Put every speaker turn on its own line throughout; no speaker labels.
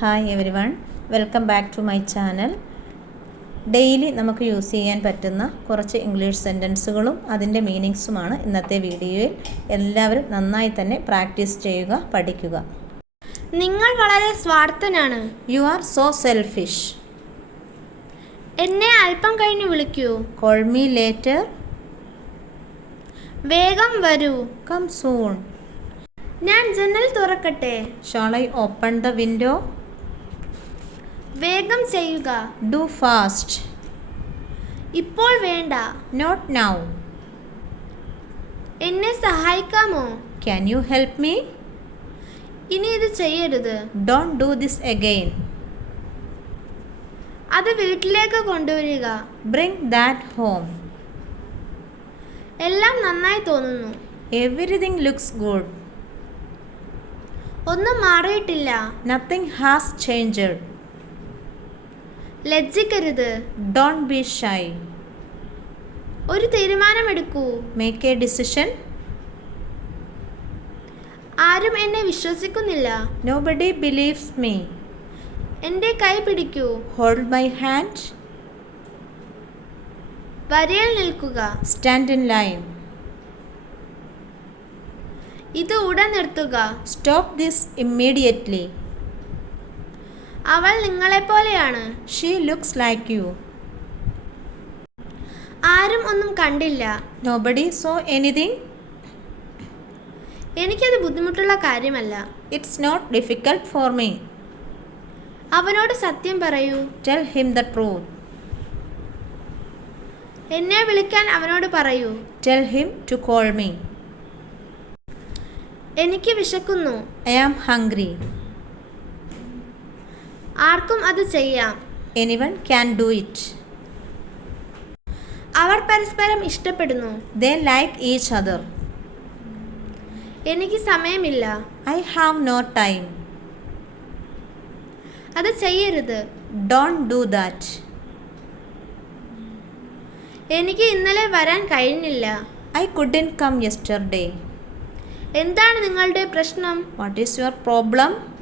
Hi everyone welcome back to my channel daily നമുക്ക് use ചെയ്യാൻ പറ്റുന്ന കുറച്ച് ഇംഗ്ലീഷ് സെന്റൻസുകളും അതിന്റെ മീനിങ്സുമാണ് ഇന്നത്തെ വീഡിയോയിൽ എല്ലാവരും നന്നായി തന്നെ പ്രാക്ടീസ് ചെയ്യുക പഠിക്കുക.
നിങ്ങൾ വളരെ സ്വാർത്ഥനാണ്.
യു ആർ സോ സെൽഫിഷ്
എന്നെ അല്പം കഴിഞ്ഞ് വിളിക്കൂ.
കോൾ മീ ലേറ്റർ
വേഗം വരൂ.
കം സൂൺ
ഞാൻ ജനൽ തുറക്കട്ടെ.
Shall I open the window
വേഗം ചെയ്യുക.
Do fast.
ഇപ്പോൾ വേണ്ട.
Not now.
എന്നെ സഹായിക്കാമോ?
Can you help me?
ഇനി ഇത് ചെയ്യരുത്.
Don't do this again.
അത് വീട്ടിലേക്ക് കൊണ്ടുവരിക.
Bring that home.
എല്ലാം നന്നായി തോന്നുന്നു.
Everything looks good.
ഒന്നും മാറിയിട്ടില്ല.
Nothing has changed.
ലജ്ജിക്കരുത്.
Don't be shy
ഒരു തീരുമാനമെടുക്കൂ.
മേക്ക് എ ഡിസിഷൻ
ആരും എന്നെ വിശ്വസിക്കുന്നില്ല.
നോ ബഡി ബിലീവ്സ് മീ
എന്റെ കൈ പിടിക്കൂ.
ഹോൾഡ് മൈ ഹാൻഡ്
വരയിൽ നിൽക്കുക.
സ്റ്റാൻഡ് ഇൻ ലൈൻ
ഇത് ഉടൻ നിർത്തുക.
സ്റ്റോപ്പ് ദിസ് ഇമ്മീഡിയറ്റ്ലി
അവൾ നിങ്ങളെ നിങ്ങളെപ്പോലെയാണ്.
ഷീ ലുക്സ് ലൈക്ക് യു
ആരും ഒന്നും കണ്ടില്ല.
നോബഡി സോ എനിതിങ്
എനിക്കത് ബുദ്ധിമുട്ടുള്ള കാര്യമല്ല.
It's not difficult for me
അവനോട് സത്യം പറയൂ.
ടെൽ ഹിം ദ ട്രൂത്ത്
എന്നെ വിളിക്കാൻ അവനോട് പറയൂ.
Tell him to call me
എനിക്ക് വിശക്കുന്നു.
ഐ ആം ഹംഗ്രി
ആർക്കും അത് ചെയ്യാം.
എനിവൺ ക്യാൻ ഡു ഇറ്റ്
അവർ പരസ്പരം ഇഷ്ടപ്പെടുന്നു.
ദേ ലൈക്ക് ഈച്ച് അതർ
എനിക്ക് സമയമില്ല.
ഐ ഹാവ് നോ ടൈം
അത് ചെയ്യരുത്.
ഡോൺ ഡു ദാറ്റ്
എനിക്ക് ഇന്നലെ വരാൻ കഴിഞ്ഞില്ല.
ഐ കുഡിൻ കം യെസ്റ്റർഡേ
എന്താണ് നിങ്ങളുടെ പ്രശ്നം?
വാട്ട് ഈസ് യുവർ പ്രോബ്ലം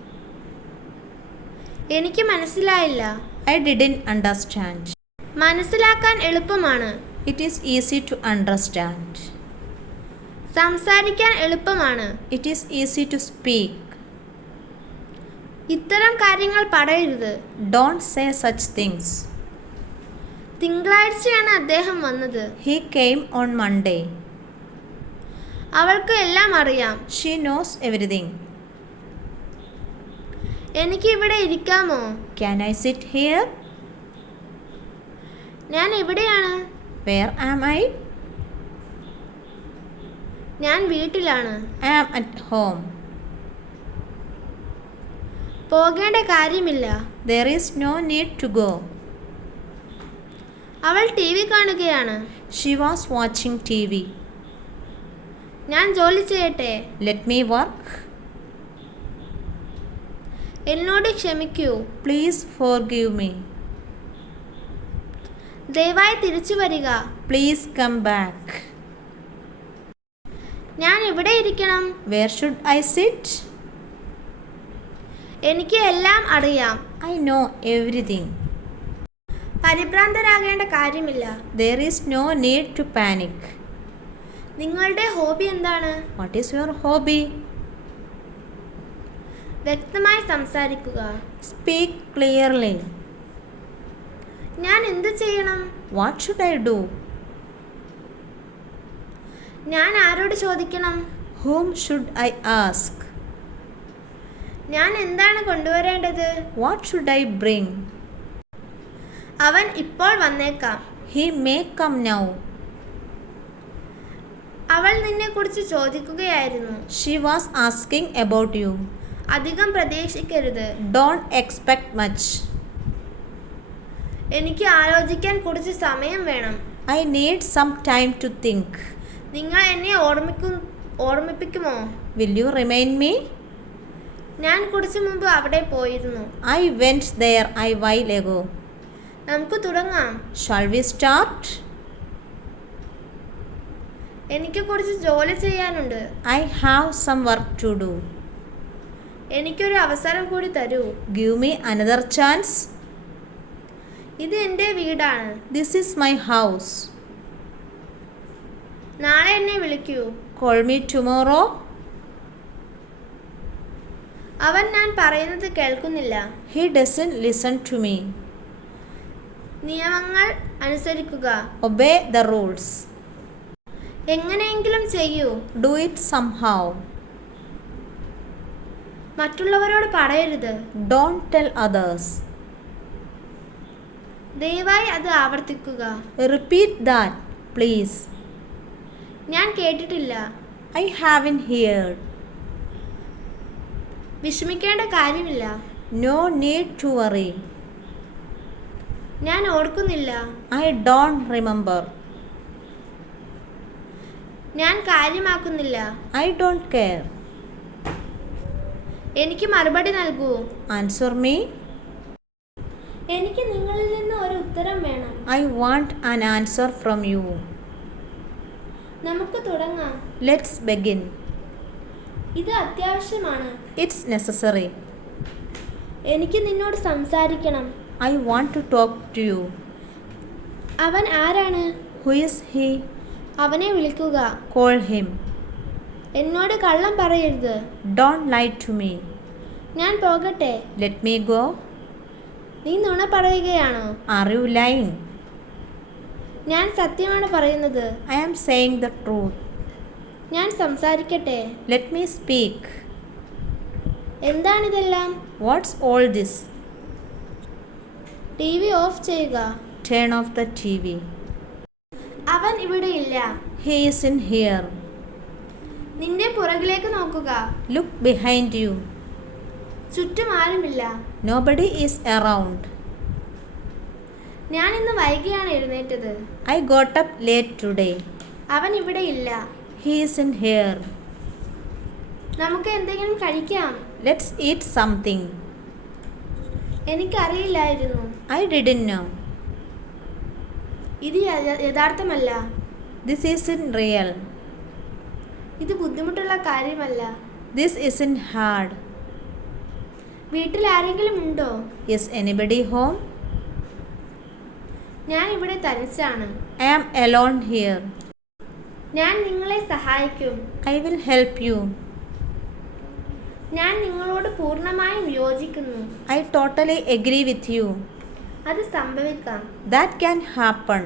എനിക്ക് മനസ്സിലായില്ല.
ഐ ഡിഡിൻ അണ്ടർസ്റ്റാൻഡ്
മനസ്സിലാക്കാൻ എളുപ്പമാണ്.
It is easy to understand
സംസാരിക്കാൻ എളുപ്പമാണ്.
It is easy to speak
ഇത്തരം കാര്യങ്ങൾ പറയരുത്.
ഡോണ്ട് സേ സച്ച് തിങ്സ്
തിങ്കളാഴ്ചയാണ് അദ്ദേഹം വന്നത്.
ഹി കെയിം ഓൺ മൺഡേ
അവൾക്ക് എല്ലാം അറിയാം.
ഷീ നോസ് എവറിഥിങ്
എനിക്ക് ഇവിടെ ഇരിക്കാമോ?
ക്യാൻ ഐ സിറ്റ് ഹിയർ
ഞാൻ എവിടെയാണ്?
വെയർ ആം ഐ
ഞാൻ വീട്ടിലാണ്.
ആം അറ്റ് ഹോം
പോകേണ്ട കാര്യമില്ല.
There is no need to go
അവൾ ടി വി കാണുകയാണ്.
She was watching T V
ഞാൻ ജോലി ചെയ്യട്ടെ?
ലെറ്റ് മീ വർക്ക്
എന്നോട് ക്ഷമിക്കൂ.
പ്ലീസ് ഫോർ ഗീവ് മീ
ദയവായി തിരിച്ചു വരിക.
പ്ലീസ് കം ബാക്ക്
ഞാൻ എവിടെ ഇരിക്കണം?
വേർ ഷുഡ് ഐ സിറ്റ്
എനിക്ക് എല്ലാം അറിയാം.
ഐ നോ എവറിഥിങ്
പരിഭ്രാന്തരാകേണ്ട കാര്യമില്ല.
There is no need to panic
നിങ്ങളുടെ ഹോബി എന്താണ്?
വാട്ട് ഈസ് യുവർ ഹോബി
വ്യക്തമായി സംസാരിക്കുക.
സ്പീക്ക് ക്ലിയർലി
ഞാൻ എന്ത് ചെയ്യണം?
വാട്ട് ഷുഡ് ഐ ഡു
ഞാൻ ആരോട് ചോദിക്കണം?
ഹൂം ഷുഡ് ഐ ആസ്ക്
ഞാൻ എന്താണ് കൊണ്ടുവരേണ്ടത്?
വാട്ട് ഷുഡ് ഐ ബ്രിങ്
അവൻ ഇപ്പോൾ വന്നേക്കാം.
ഹി മേ കം നൗ
അവൾ നിന്നെ കുറിച്ച് ചോദിക്കുകയായിരുന്നു.
She was asking about you
അധികം പ്രതീക്ഷിക്കരുത്.
ഡോണ്ട് എക്സ്പെക്ട് മച്ച്
എനിക്ക് ആലോചിക്കാൻ കുറച്ച് സമയം വേണം.
I need some time to think
നിങ്ങൾ എന്നെ ഓർമ്മിക്കും ഓർമ്മിപ്പിക്കുമോ?
വിൽ യു റിമൈൻ മീ
ഞാൻ കുറച്ച് മുമ്പ് അവിടെ പോയിരുന്നു.
I went there a while ago
നമുക്ക് തുടങ്ങാം.
ഷാൾ വി സ്റ്റാർട്ട്
എനിക്ക് കുറച്ച് ജോലി ചെയ്യാനുണ്ട്.
I have some work to do
എനിക്കൊരു അവസരം കൂടി തരൂ
Give me another chance.
ഇത് എന്റെ വീടാണ്
This is my house.
നാളെ എന്നെ വിളിക്കൂ
Call me tomorrow.
അവൻ ഞാൻ പറയുന്നത് കേൾക്കുന്നില്ല
He doesn't listen to me.
നിയമങ്ങൾ അനുസരിക്കുക
Obey the rules.
എങ്ങനെയെങ്കിലും ചെയ്യൂ
Do it somehow.
മറ്റുള്ളവരോട് പറയരുത്.
ടെൽ അതേഴ്സ്
ദയവായി അത് ആവർത്തിക്കുക.
റിപ്പീറ്റ് ദാറ്റ് പ്ലീസ്
ഞാൻ കേട്ടിട്ടില്ല.
ഐ ഹാവ് ഇൻ ഹിയർഡ്
വിഷമിക്കേണ്ട കാര്യമില്ല.
നോ നീഡ് ടു വറി
ഞാൻ ഓർക്കുന്നില്ല.
ഐ ഡോൺ റിമെമ്പർ
ഞാൻ കാര്യമാക്കുന്നില്ല.
ഐ ഡോണ്ട് കെയർ
എനിക്ക് മറുപടി നൽകൂ.
ആൻസർ മീ
എനിക്ക് നിങ്ങളിൽ നിന്ന് ഒരു ഉത്തരം വേണം.
I want an answer from you
നമുക്ക് തുടങ്ങാം.
ലെറ്റ്സ് ബെഗിൻ
ഇത് അത്യാവശ്യമാണ്.
ഇറ്റ്സ് നെസസറി
എനിക്ക് നിന്നോട് സംസാരിക്കണം.
I want to talk to you
അവൻ ആരാണ്?
ഹു ഇസ് ഹി
അവനെ വിളിക്കുക.
കോൾ ഹിം
എന്നോട് കള്ളം പറയരുത്.
ഡോണ്ട് ലൈ ടു മീ
ഞാൻ പോകട്ടെ.
ലെറ്റ് മീ ഗോ
നീ നുണ പറയുകയാണോ?
അറിവ്
ഞാൻ സത്യമാണ് പറയുന്നത്.
I am saying the truth
ഞാൻ സംസാരിക്കട്ടെ.
Let me speak
എന്താണിതെല്ലാം?
What's all this
T V off ചെയ്യുക.
Turn off the T V
അവൻ ഇവിടെ ഇല്ല.
ഹീസ് ഇൻ ഹിയർ
നിന്റെ പുറകിലേക്ക് നോക്കുക
Look behind you.
ചുറ്റും ആരുമില്ല
Nobody is around.
ഞാൻ ഇന്ന് വൈകിയാണ് എഴുന്നേറ്റത്
I got up late today.
അവൻ ഇവിടെ ഇല്ല
He is in here.
നമുക്ക് എന്തെങ്കിലും കഴിക്കാം
Let's eat something.
എനിക്കറിയില്ലായിരുന്നു
I didn't know.
ഇത് യ- യഥാർത്ഥമല്ല
This isn't real.
ഇത് ബുദ്ധിമുട്ടുള്ള കാര്യമല്ല.
This isn't ഹാർഡ്
വീട്ടിൽ ആരെങ്കിലും ഉണ്ടോ?
യെസ് എനിബഡി ഹോം
ഞാൻ ഇവിടെ തനിച്ചാണ്.
ഐ ആം alone ഹിയർ
ഞാൻ നിങ്ങളെ സഹായിക്കും.
ഐ വിൽ ഹെൽപ്പ് യു
ഞാൻ നിങ്ങളോട് പൂർണമായും യോജിക്കുന്നു.
I totally agree with you
അത് സംഭവിക്കാം.
ദാറ്റ് ക്യാൻ ഹാപ്പൺ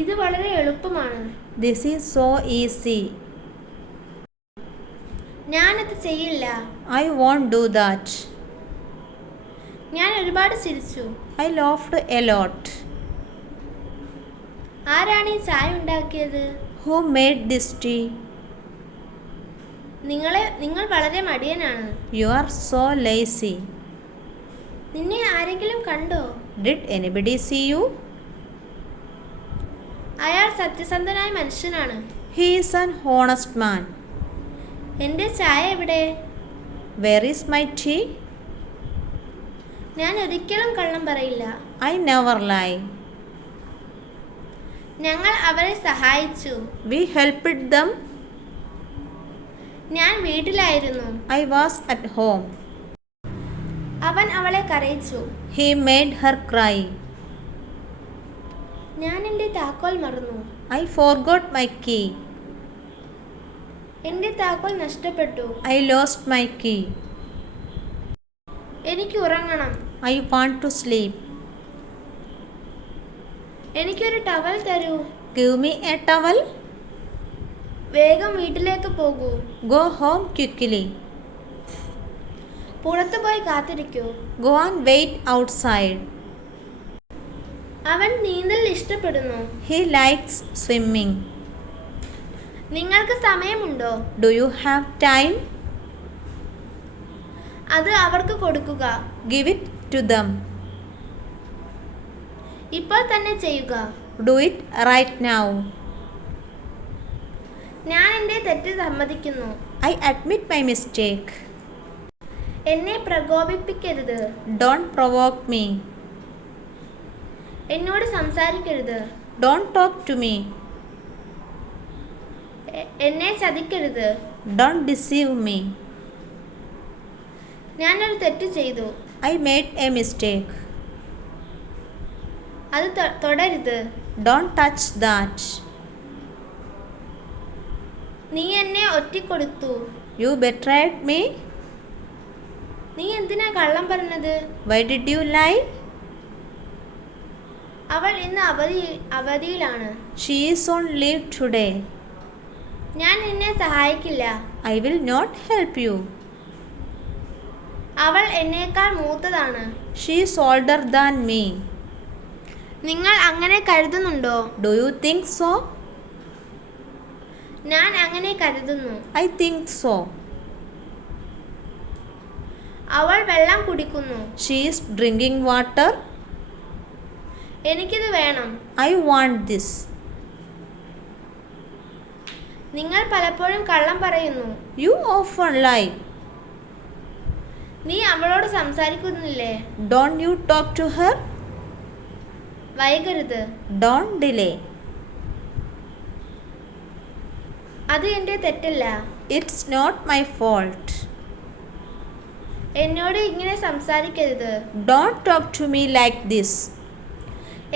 ഇത് വളരെ എളുപ്പമാണ്.
This is so easy.
ഞാനത് ചെയ്യില്ല
I won't do that.
ഞാൻ ഒരുപാട് ചിരിച്ചു
I laughed a lot.
ആരാണ് ഈ ചായ ഉണ്ടാക്കിയത്
Who made this tea?
നിങ്ങളെ നിങ്ങൾ വളരെ മടിയനാണ്
You are so lazy.
നിന്നെ ആരെങ്കിലും കണ്ടോ
Did anybody see you?
അയാൾ സത്യസന്ധനായ മനുഷ്യനാണ്.
He's is honest man man.
എന്റെ ചായ എവിടെ?
Where is my tea?
ഞാൻ ഒരിക്കലും കള്ളം പറയില്ല.
ഐ നെവർ ലൈ
ഞങ്ങൾ അവരെ സഹായിച്ചു.
We helped ദം
ഞാൻ വീട്ടിലായിരുന്നു.
ഐ വാസ് അറ്റ് ഹോം
അവൻ അവളെ കരയിച്ചു.
He made her cry.
ഞാൻ എന്റെ താക്കോൽ മറന്നു.
ഐ ഫോർഗോട്ട് മൈ കീ
എന്റെ താക്കോൽ നഷ്ടപ്പെട്ടു.
ഐ ലോസ്റ്റ് മൈ കീ
എനിക്ക് ഉറങ്ങണം.
ഐ വാണ്ട് ടു സ്ലീപ്പ്
എനിക്കൊരു ടവൽ തരൂ.
ഗിവ് മീ എ ടവൽ
വേഗം വീട്ടിലേക്ക് പോകൂ.
ഗോ ഹോം ക്വിക്കിലി
പുറത്തു പോയി കാത്തിരിക്കൂ.
ഗോ ആൻഡ് വെയിറ്റ് ഔട്ട്സൈഡ്
അവൻ നീന്തൽ ഇഷ്ടപ്പെടുന്നു
He likes swimming.
നിങ്ങൾക്ക് സമയമുണ്ടോ
Do you have time?
അത് അവർക്ക് കൊടുക്കുക
Give it to them.
ഇപ്പോൾ തന്നെ ചെയ്യുക
Do it right now.
ഞാൻ എന്റെ തെറ്റ് സമ്മതിക്കുന്നു
I admit my mistake.
എന്നെ പ്രകോപിപ്പിക്കരുത്
Don't provoke me.
എന്നോട് സംസാരിക്കരുത്.
ഡോണ്ട് ടോക്ക് ടു
മീ എന്നെ ചതിക്കരുത്.
ഡോണ്ട് ഡിസീവ് മീ
ഞാനൊരു തെറ്റ് ചെയ്തു.
ഐ മേഡ് എ മിസ്റ്റേക്ക്
അത് തുടരുത്.
ഡോണ്ട് ടച്ച് ദാറ്റ്
നീ എന്നെ ഒറ്റിക്കൊടുത്തു.
യു ബെറ്റർ ആയിട്ട് മീ
നീ എന്തിനാ കള്ളം പറഞ്ഞത്?
വൈ ഡിഡ് യു ലൈ
അവൾ ഇന്ന് അവധി അവധിയിലാണ്
She is on leave today.
ഞാൻ നിന്നെ സഹായിക്കില്ല
I will not help you.
അവൾ എന്നേക്കാൾ മൂത്തതാണ്
She is older than me.
നിങ്ങൾ അങ്ങനെ കരുതുന്നുണ്ടോ
Do you think so?
ഞാൻ അങ്ങനെ കരുതുന്നു
I think so.
അവൾ വെള്ളം കുടിക്കുന്നു
She is drinking water.
എനിക്കിത് വേണം.
ഐ വാണ്ട് ദിസ്
നിങ്ങൾ പലപ്പോഴും കള്ളം പറയുന്നു.
യു ഓഫ് ലൈ
നീ അവളോട് സംസാരിക്കുന്നില്ലേ?
Don't you talk to her
വൈകരുത്.
Don't delay
അത് എന്റെ തെറ്റല്ല.
ഇറ്റ്സ് നോട്ട് മൈ ഫോൾട്ട്
എന്നോട് ഇങ്ങനെ സംസാരിക്കരുത്.
Don't talk to me like this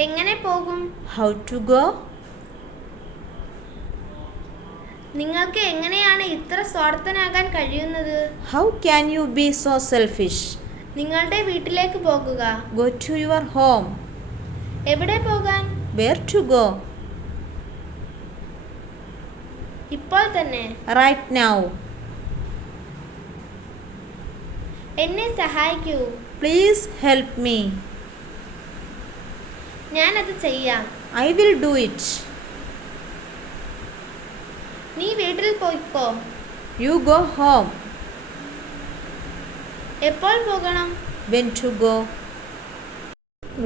എങ്ങനെ പോകും?
ഹൗ ടു ഗോ
നിങ്ങൾക്ക് എങ്ങനെയാണ് ഇത്ര സ്വാർത്ഥനാകാൻ കഴിയുന്നത്?
How can you be so selfish
നിങ്ങളുടെ വീട്ടിലേക്ക് പോകുക.
ഗോ ടു യുവർ ഹോം
എവിടെ പോകാൻ?
വേർ ടു ഗോ
ഇപ്പോൾ തന്നെ.
റൈറ്റ് നൗ
എന്നെ സഹായിക്കൂ.
Please help me.
ഞാനത് ചെയ്യാം.
I will do it.
നീ വീട്ടിൽ പോയിക്കോ
യു ഗോ ഹോം.
എപ്പോൾ പോകണം?
When to go.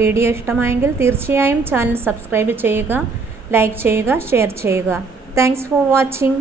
വീഡിയോ ഇഷ്ടമായെങ്കിൽ തീർച്ചയായും ചാനൽ സബ്സ്ക്രൈബ് ചെയ്യുക ലൈക്ക് ചെയ്യുക ഷെയർ ചെയ്യുക. Thanks for watching.